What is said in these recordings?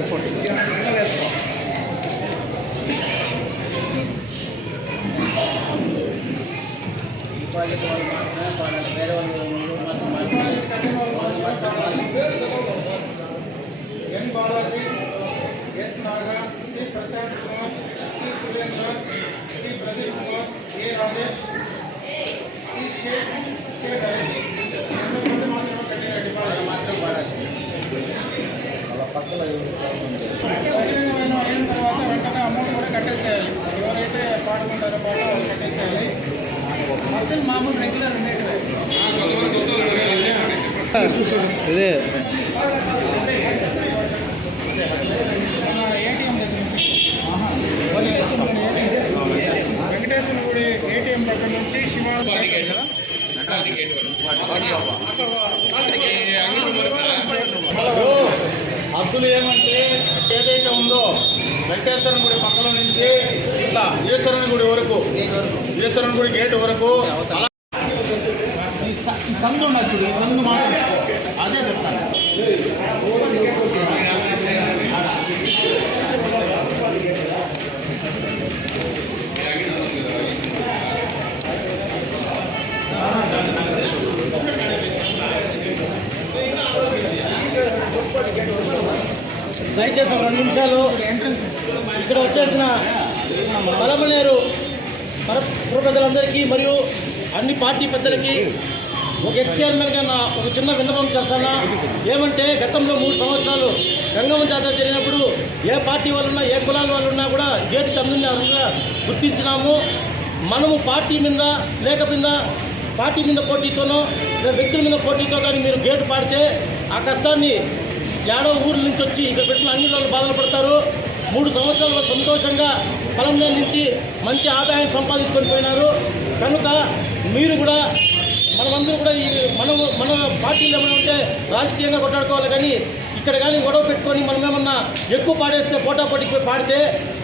N Balaji, S Naga, C Prashanth Kumar, C Surendra, C Pradeep Kumar, A Rajesh, C Shaik, K Naresh. మాత్రమే కట్టిన deposit మాత్రం వాడాలి. అయిన తర్వాత వెంటనే అమౌంట్ కూడా కట్టేసేయాలి. ఎవరైతే పాడుకుంటారో పాట వాళ్ళు కట్టేసేయాలి. మొత్తం మామూలు రెగ్యులర్ ఉండేటివే. ఇదే ఏటీఎం దగ్గర నుంచి వెంకటేశ్వర గుడి ఏటీఎం దగ్గర నుంచి శివాజీ హద్దులు ఏమంటే ఏదైతే ఉందో వెంకటేశ్వర గుడి పక్కల నుంచి ఇట్లా ఈశ్వరుని గుడి వరకు, ఈశ్వరుని గుడి గేటు వరకు ఈ సందు ఉన్నది, ఈ సందు మాత్రం అదే చెప్తాను. దయచేసి 2 నిమిషాలు. ఇక్కడ వచ్చేసిన పలమనేరు ప్రజలందరికీ మరియు అన్ని పార్టీ పెద్దలకి ఒక ఎక్స్ చైర్మన్గా ఒక చిన్న విన్నపం చేస్తానా. ఏమంటే గతంలో 3 సంవత్సరాలు గంగమ్మ జాతర జరిగినప్పుడు ఏ పార్టీ వాళ్ళున్నా ఏ కులాల వాళ్ళున్నా కూడా గేటు కమ్యూని అర్హులుగా గుర్తించినాము. మనము పార్టీ మీద లేకపోయిందా పార్టీ మీద పోటీతోనో లేదా వ్యక్తుల మీద పోటీతో కానీ మీరు గేటు పాడితే ఆ కష్టాన్ని ఏడో ఊర్ల నుంచి వచ్చి ఇక్కడ పెట్టిన అన్ని వాళ్ళు బాధలు పడతారు. 3 సంవత్సరాలు సంతోషంగా పలమనేరు నుంచి మంచి ఆదాయం సంపాదించుకొని పోయినారు. కనుక మీరు కూడా మనమందరూ కూడా మన పార్టీలు ఏమైనా ఉంటే రాజకీయంగా కొట్లాడుకోవాలి, కానీ ఇక్కడ కానీ గొడవ పెట్టుకొని మనం ఏమన్నా ఎక్కువ పాడేస్తే పోటాపోటీకి పోయి పాడితే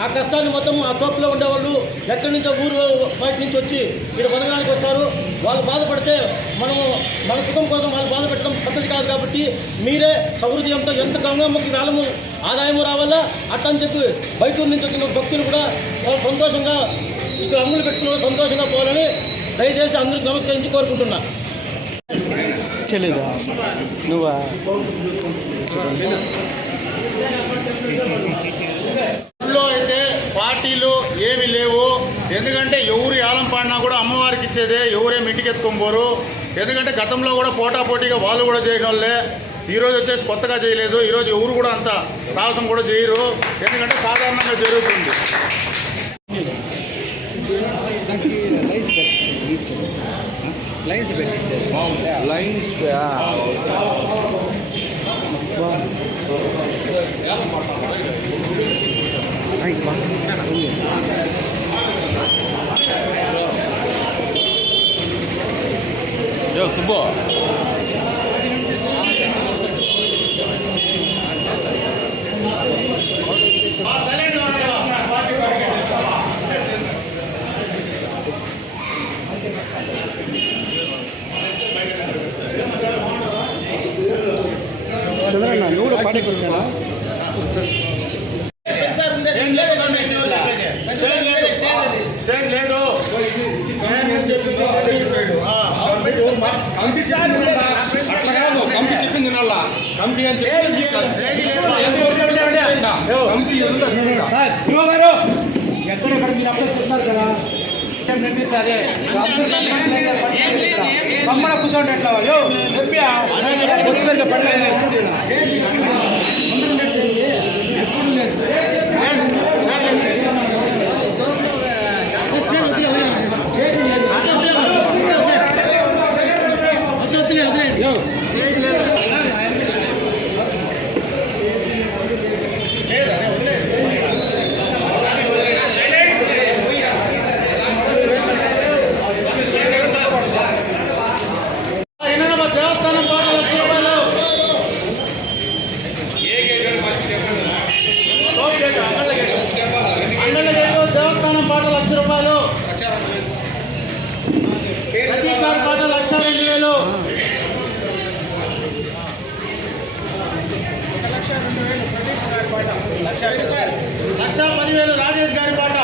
ఆ కష్టాన్ని మొత్తం ఆ తోపులో ఉండేవాళ్ళు ఎక్కడి నుంచో ఊరు బయట నుంచి వచ్చి ఇక్కడ బతకడానికి వస్తారు. వాళ్ళు బాధపడితే మన సుఖం కోసం వాళ్ళు బాధ పెట్టడం పద్ధతి కాదు. కాబట్టి మీరే సౌహృదయంతో ఎంత గంగమ్మకి కాలము ఆదాయము రావాలా అట్టని చెప్పి బయట నుంచి వచ్చిన భక్తులు కూడా వాళ్ళు సంతోషంగా ఇక్కడ అంగులు పెట్టుకున్న సంతోషంగా పోవాలని దయచేసి అందరికి నమస్కరించి కోరుకుంటున్నా. తెలీదా నువ్వా? అయితే పార్టీలు ఏమీ లేవు. ఎందుకంటే ఎవరు యాలం పాడినా కూడా అమ్మవారికి ఇచ్చేదే, ఎవరేమి ఇంటికి ఎత్తుకోబోరు. ఎందుకంటే గతంలో కూడా పోటాపోటీగా వాళ్ళు కూడా చేయడం వాళ్ళే. ఈరోజు వచ్చేసి కొత్తగా చేయలేదు. ఈరోజు ఎవరు కూడా అంత సాహసం కూడా చేయరు, ఎందుకంటే సాధారణంగా జరుగుతుంది. లైన్స్ లైన్స్ సుబ్బు చంద్రన్న నువ్వు కూడా పాటకి వస్తానా? లేదు కంపి చెప్పింది కంపి అని ఎక్కడెక్కడ మీరు అప్పుడే చెప్తున్నారు కదా. సరే కమ్మన కూర్చోండి ఎట్లా చెప్పి ఎప్పుడు లేదు. దేవస్థానం పాట ₹1,00,000, ప్రతీకార పాట ₹1,02,000, 1,02,000 ప్రదీప్ గారి పాట. 1,10,000 రాజేష్ గారి పాట.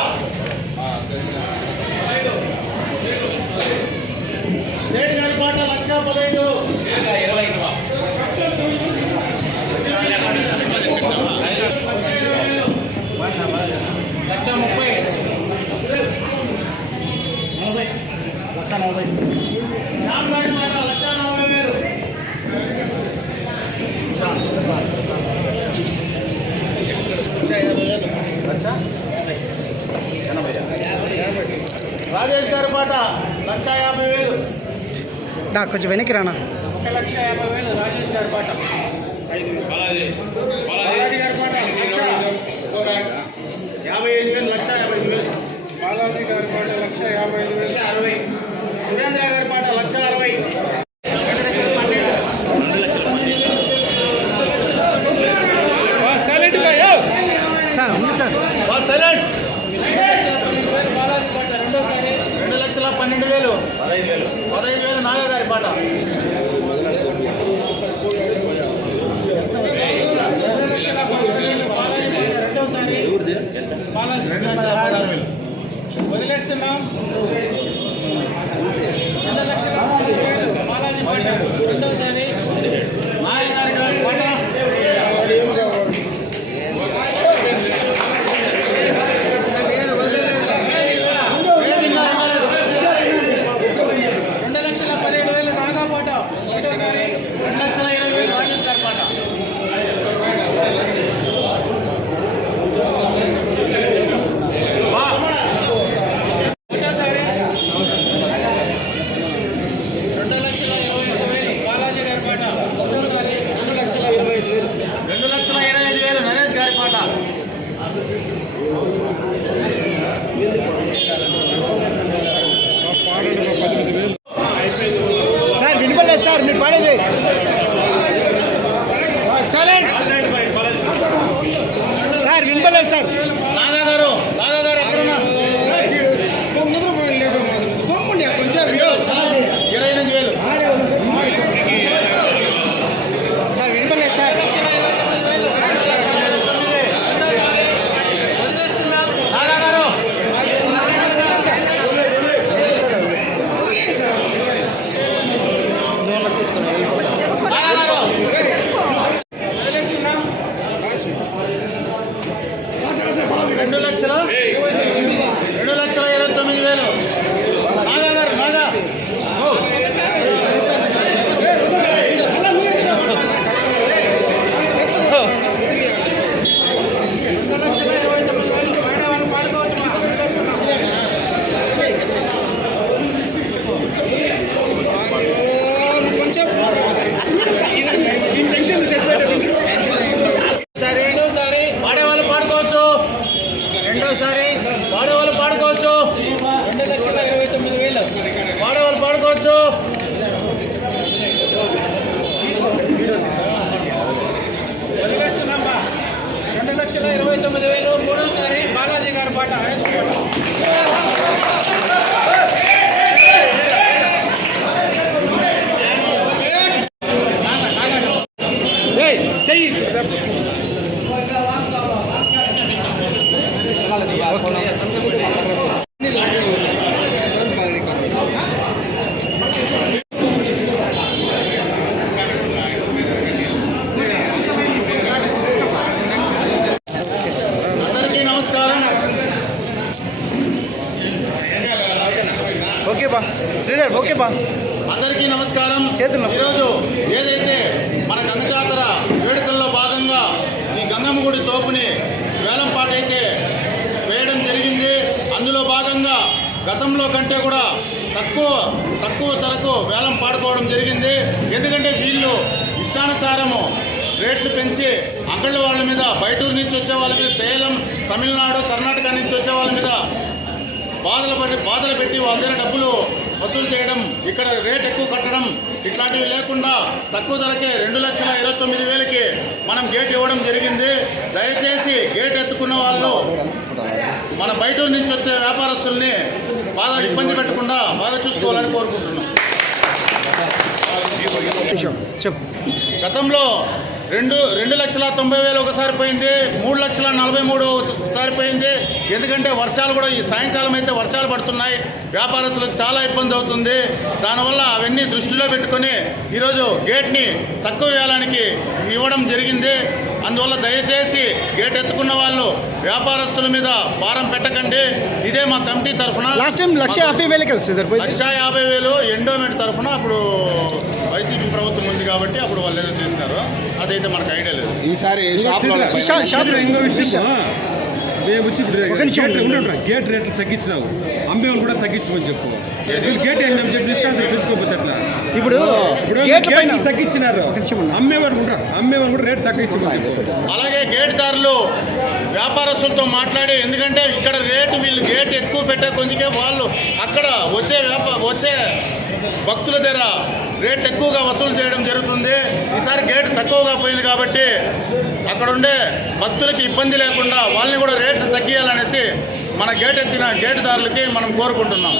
సేట్ గారి పాట 1,15,000. 1,30,000. శ్యామ్ గారి పాట 1,40,000. రాజేష్ గారి పాట 1,50,000. కొంచెం వెనక్కి రానా. 1,50,000 రాజేష్ గారి పాట. బాలాజీ గారి పాట 1,55,000. 1,55,000. బాలాజీ గారి పాట 1,55,000. సురేంద్ర గారి పాట 1,60,000. సార్ ఉంది సార్. సైలెంట్. బాలాజీ పాట రెండోసారి 2,12,000. 15,000 నాగా గారి పాట. 2,16,000 బాలాజీ పాట రెండోసారి. బాలాజీ 2,16,000. వదిలేస్తున్నాం. 2,30,000 బాలాజీ పాట రెండోసారి. నాయక్ గారి పాట 2,17,000 నాగా పాట ఒకటోసారి. 2,20,000 రాజేష్ గారి పాట. ఒకటోసారి 2,21,000 బాలాజీ గారి పాట ఒకటోసారి. 2,25,000 నరేష్ గారి పాట. సార్ వినపలేదు సార్ మీరు పాడేది. Sir వినపలేదు sir. నాగా గారు ఎక్కడున్నా? 28,000. Sir వినపలేదు sir. నాగా గారు వదిలేస్తున్నాం. 2,29,000. నాగా గారు నాగా 2,29,000 పైన వాళ్ళు పాడుకోవచ్చు. మా వదిలేస్తున్నాం. రెండోసారి పాడేవాళ్ళు పాడుకోవచ్చు. రెండోసారి పాడేవాళ్ళు పాడుకోవచ్చు. 2,29,000 పాడేవాళ్ళు పాడుకోవచ్చు. వదిలేస్తున్నాం. 2,29,000 మూడోసారి బాలాజీ గారి పాట ఆయుష్ పాట. చెయ్యి. అందరికీ నమస్కారం. ఓకే బా శ్రీధర్. ఓకే బా. అందరికీ నమస్కారం. చేతులు. ఈరోజు ఏదైతే మన గంగ జాతర వేడుకల్లో భాగంగా ఈ గంగమ్మ గుడి తోపుని వేలంపాట అయితే వేయడం జరిగింది. అందులో భాగంగా గతంలో కంటే కూడా తక్కువ ధరకు వేలం పాడుకోవడం జరిగింది. ఎందుకంటే వీళ్ళు ఇష్టానుసారము రేట్లు పెంచి అంగళ్ళ వాళ్ళ మీద, బయటూరు నుంచి వచ్చే వాళ్ళ మీద, సేలం, తమిళనాడు, కర్ణాటక నుంచి వచ్చే వాళ్ళ మీద బాధలు పెట్టి వాళ్ళ దగ్గర డబ్బులు వసూలు చేయడం, ఇక్కడ రేట్ ఎక్కువ కట్టడం, ఇట్లాంటివి లేకుండా తక్కువ ధరకే 2,29,000కి మనం గేట్ ఇవ్వడం జరిగింది. దయచేసి గేట్ ఎత్తుకున్న వాళ్ళు మన బయటూరు నుంచి వచ్చే వ్యాపారస్తుల్ని బాగా ఇబ్బంది పెట్టకుండా బాగా చూసుకోవాలని కోరుకుంటున్నాం. చెప్పు. గతంలో 2,90,000 ఒకసారి పోయింది, 3,43,000 ఒకసారి పోయింది. ఎందుకంటే వర్షాలు కూడా ఈ సాయంకాలం అయితే వర్షాలు పడుతున్నాయి, వ్యాపారస్తులకు చాలా ఇబ్బంది అవుతుంది. దానివల్ల అవన్నీ దృష్టిలో పెట్టుకొని ఈరోజు గేట్ని తక్కువ వేలానికి ఇవ్వడం జరిగింది. అందువల్ల దయచేసి గేట్ ఎత్తుకున్న వాళ్ళు వ్యాపారస్తుల మీద భారం పెట్టకండి. ఇదే మా కమిటీ తరఫున. లాస్ట్ టైం 1,50,000 కదా శ్రీధర్ పోయింది. 1,50,000 ఎండోమెంట్ తరఫున అప్పుడు వైసీపీ ప్రభుత్వం ఉంది కాబట్టి అప్పుడు వాళ్ళు ఏదో చేసినారు, అదైతే మనకు ఐడియా లేదు. ఈసారి ఇంకో విషయం మేము వచ్చి గేట్ రేట్లు తగ్గించినావు, అమ్మేవాళ్ళు కూడా తగ్గించమని చెప్పు. గేట్ వేసినాం చెప్పి ఇష్టాలు పెంచుకోకపోతే ఎట్లా? ఇప్పుడు గేట్లు తగ్గించినారు, అమ్మేవాళ్ళు కూడా రేట్ తగ్గించమని చెప్పు. అలాగే గేట్దారులు వ్యాపారస్తులతో మాట్లాడి, ఎందుకంటే ఇక్కడ రేటు వీళ్ళు గేట్ ఎక్కువ పెట్టే కొద్దిగా వాళ్ళు అక్కడ వచ్చే భక్తుల దగ్గర రేట్ ఎక్కువగా వసూలు చేయడం జరుగుతుంది. ఈసారి గేట్ తక్కువగా పోయింది కాబట్టి అక్కడ ఉండే భక్తులకి ఇబ్బంది లేకుండా వాళ్ళని కూడా రేట్లు తగ్గియాలనేసి మన గేట్ ఎత్తిన గేటుదారులకి మనం కోరుకుంటున్నాం.